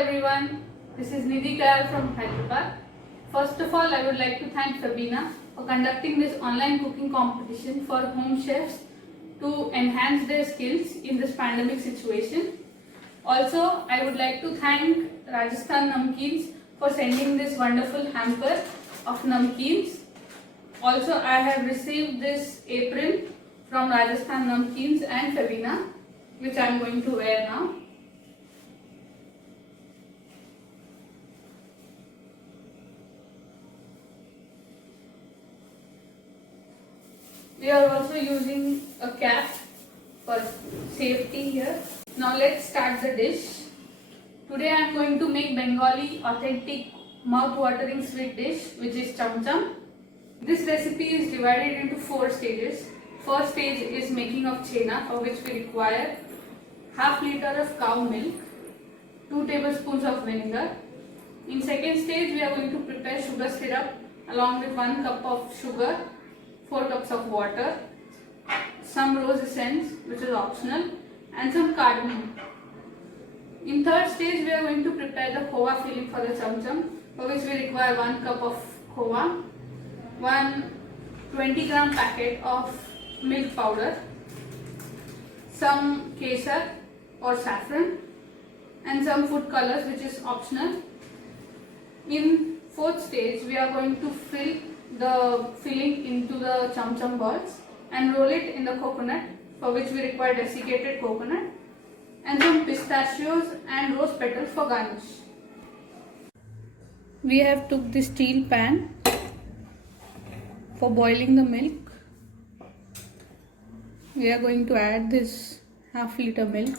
everyone, this is Nidhi Kayal from Hyderabad. First of all, I would like to thank Sabina for conducting this online cooking competition for home chefs to enhance their skills in this pandemic situation. Also, I would like to thank Rajasthan Namkeens for sending this wonderful hamper of namkeens. Also, I have received this apron from Rajasthan Namkeens and Sabina, which I am going to wear now. We are also using a cap for safety here. Now let's start the dish. Today I am going to make Bengali authentic mouth-watering sweet dish, which is cham cham. This recipe is divided into 4 stages. First stage is making of chena, for which we require half liter of cow milk, 2 tablespoons of vinegar. In second stage we are going to prepare sugar syrup along with 1 cup of sugar, 4 cups of water, some rose essence which is optional, and some cardamom. In third stage we are going to prepare the khova filling for the cham cham, for which we require 1 cup of khova, 1 20-gram packet of milk powder, some kesar or saffron, and some food colors which is optional. In fourth stage we are going to fill the filling into the cham cham balls and roll it in the coconut, for which we require desiccated coconut and some pistachios and rose petals for garnish. We have took the steel pan for boiling the milk. We are going to add this half liter milk.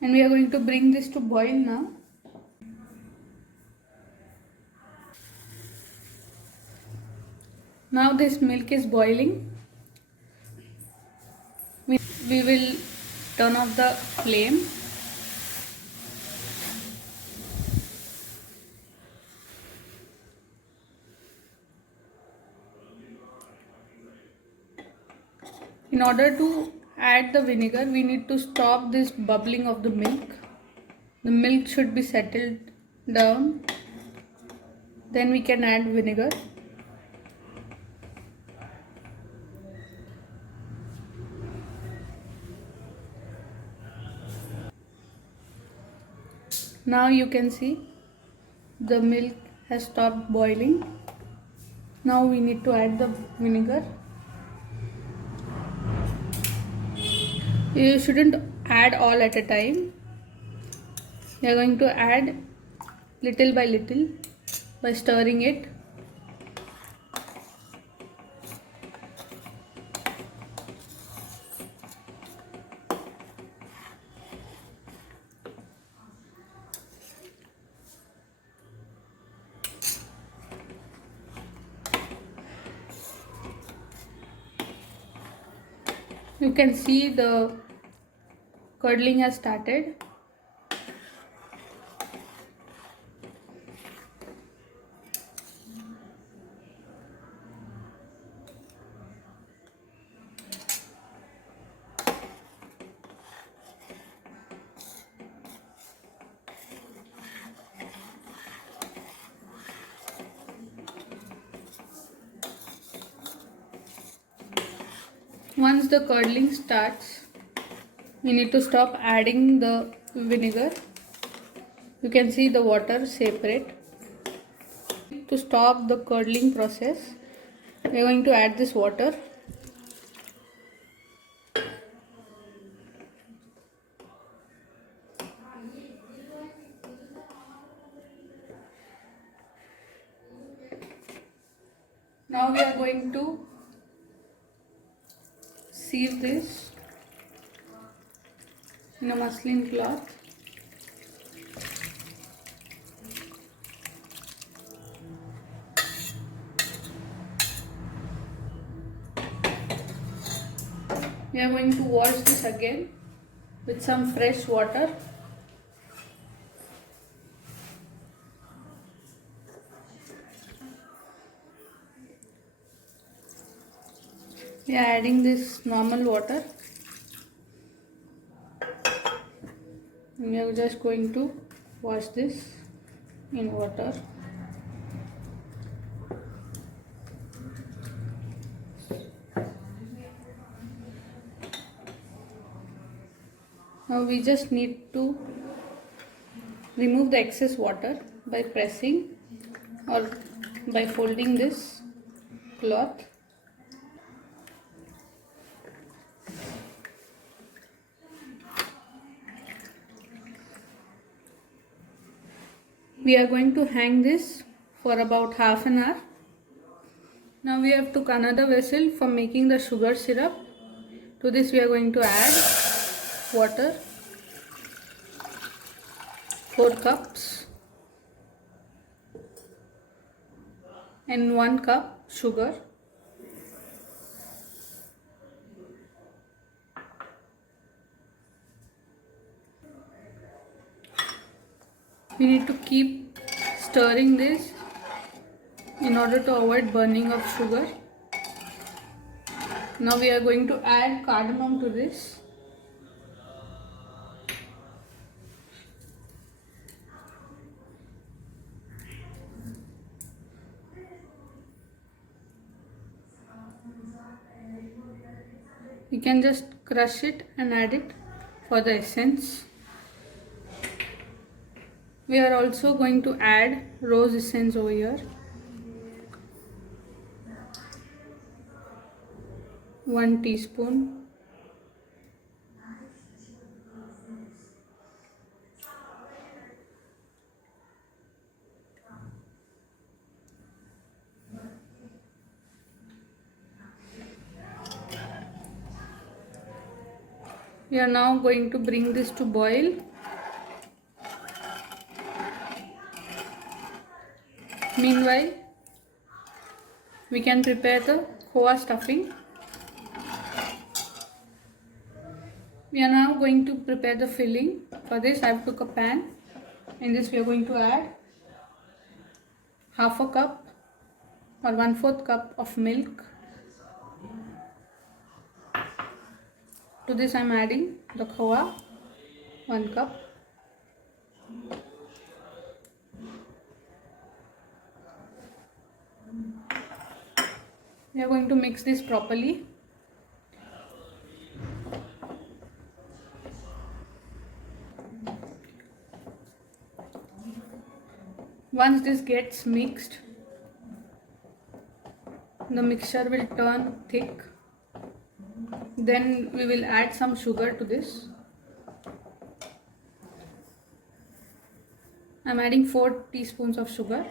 And we are going to bring this to boil now. Now this milk is boiling. We will turn off the flame. In order to add the vinegar, we need to stop this bubbling of the milk. The milk should be settled down. Then we can add vinegar. Now you can see the milk has stopped boiling. Now we need to add the vinegar. You shouldn't add all at a time. You are going to add little by little by stirring it. You can see the curdling has started. Once the curdling starts, we need to stop adding the vinegar. You can see the water separate. To stop the curdling process, we are going to add this water. Now we are going to sieve this in a muslin cloth. We are going to wash this again with some fresh water. We are adding this normal water. We are just going to wash this in water. Now we just need to remove the excess water by pressing or by folding this cloth. We are going to hang this for about half an hour. Now we have took another vessel for making the sugar syrup. To this we are going to add water, 4 cups, and 1 cup sugar. We need to keep stirring this in order to avoid burning of sugar. Now we are going to add cardamom to this. You can just crush it and add it for the essence. We are also going to add rose essence over here. 1 teaspoon. We are now going to bring this to boil. Meanwhile, we can prepare the khoa stuffing. We are now going to prepare the filling. For this I have took a pan. In this we are going to add half a cup or 1/4 cup of milk. To this I am adding the khoa, 1 cup. We are going to mix this properly. Once this gets mixed, the mixture will turn thick. Then we will add some sugar to this. I am adding 4 teaspoons of sugar.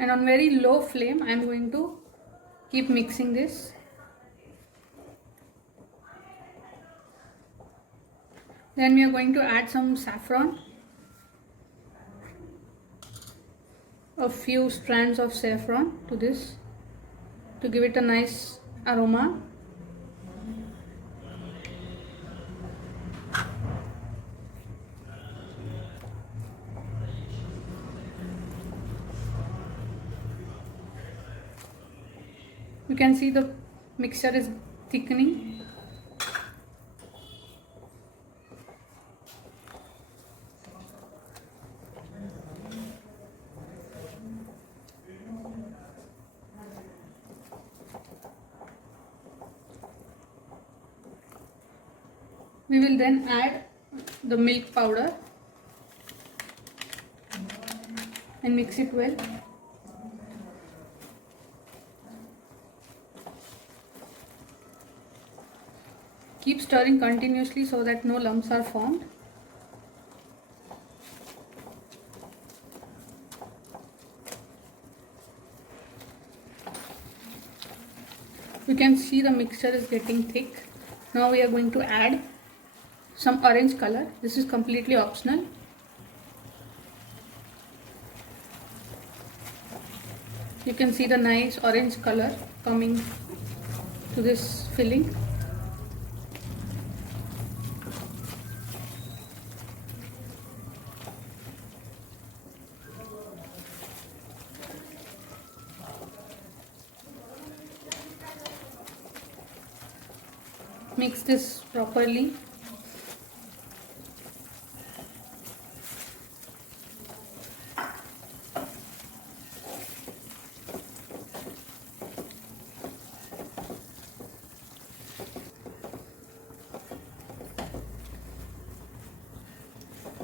And on very low flame I am going to keep mixing this. Then we are going to add some saffron, a few strands of saffron to this to give it a nice aroma. You can see the mixture is thickening. We will then add the milk powder and mix it well. Keep stirring continuously so that no lumps are formed. You can see the mixture is getting thick. Now we are going to add some orange color. This is completely optional. You can see the nice orange color coming to this filling. mix this properly.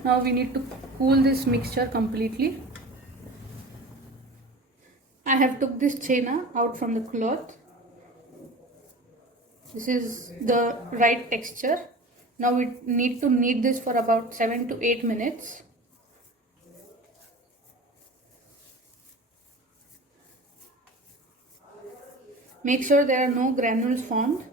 Now we need to cool this mixture completely. I have took this chena out from the cloth. This is the right texture. Now we need to knead this for about 7 to 8 minutes. Make sure there are no granules formed.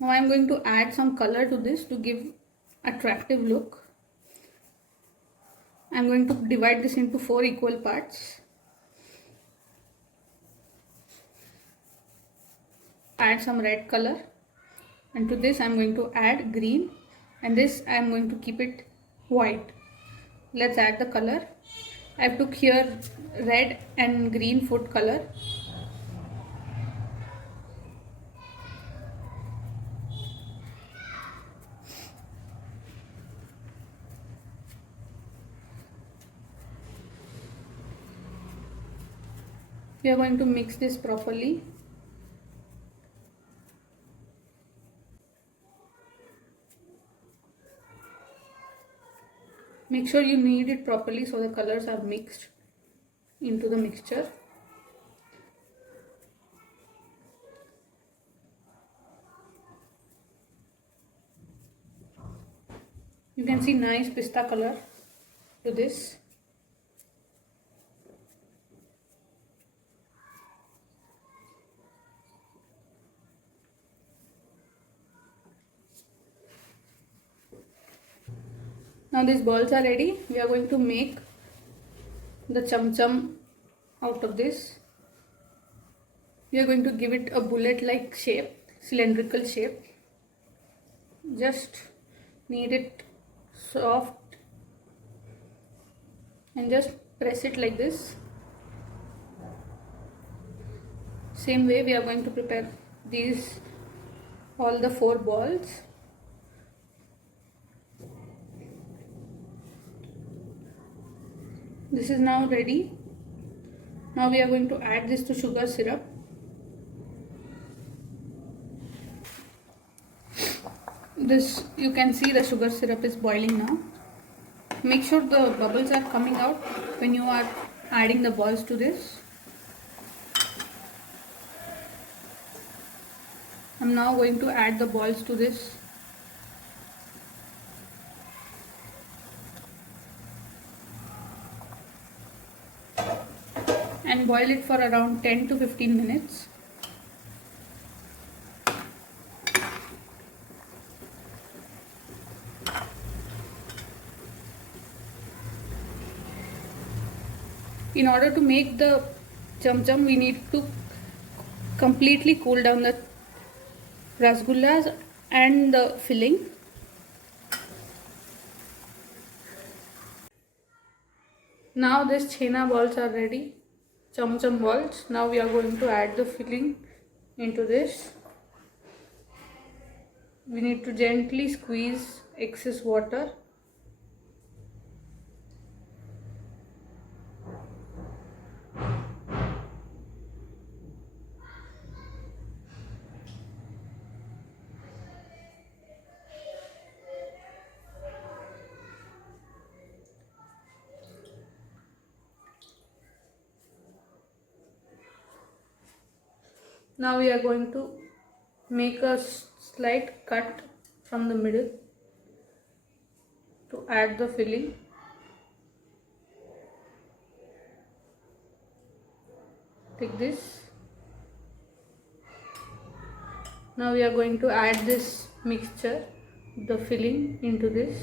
Now I am going to add some color to this to give attractive look. I am going to divide this into 4 equal parts. Add some red color, and to this I am going to add green, and this I am going to keep it white. Let's add the color. I took here red and green food color. We are going to mix this properly. Make sure you knead it properly so the colors are mixed into the mixture. You can see nice pista color to this. Now these balls are ready. We are going to make the cham cham out of this. We are going to give it a bullet like shape, cylindrical shape. Just knead it soft and just press it like this. Same way we are going to prepare these, all the 4 balls. This is now ready. Now we are going to add this to sugar syrup. This, you can see the sugar syrup is boiling now. Make sure the bubbles are coming out when you are adding the balls to this. I'm now going to add the balls to this. And boil it for around 10 to 15 minutes. In order to make the cham cham, we need to completely cool down the rasgullas and the filling. Now these chena balls are ready, cham cham balls. Now we are going to add the filling into this. We need to gently squeeze excess water. Now we are going to make a slight cut from the middle to add the filling. Take this. Now we are going to add this mixture the filling into this.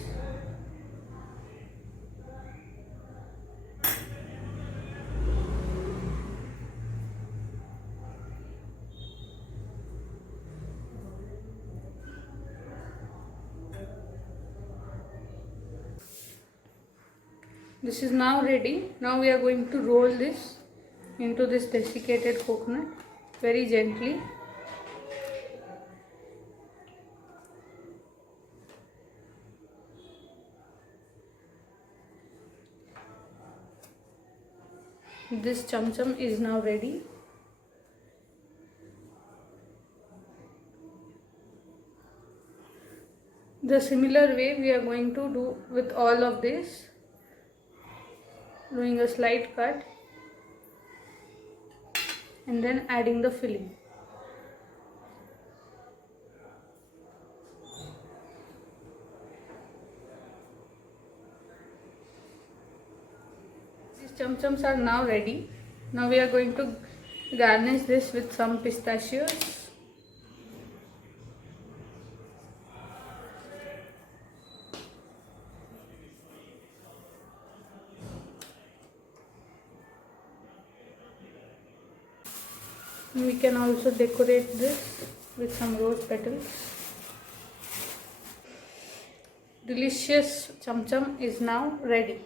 This is now ready. Now we are going to roll this into this desiccated coconut very gently. This cham cham is now ready. The similar way we are going to do with all of this, doing a slight cut and then adding the filling. These cham chams are now ready. Now we are going to garnish this with some pistachios. We can also decorate this with some rose petals. Delicious cham cham is now ready.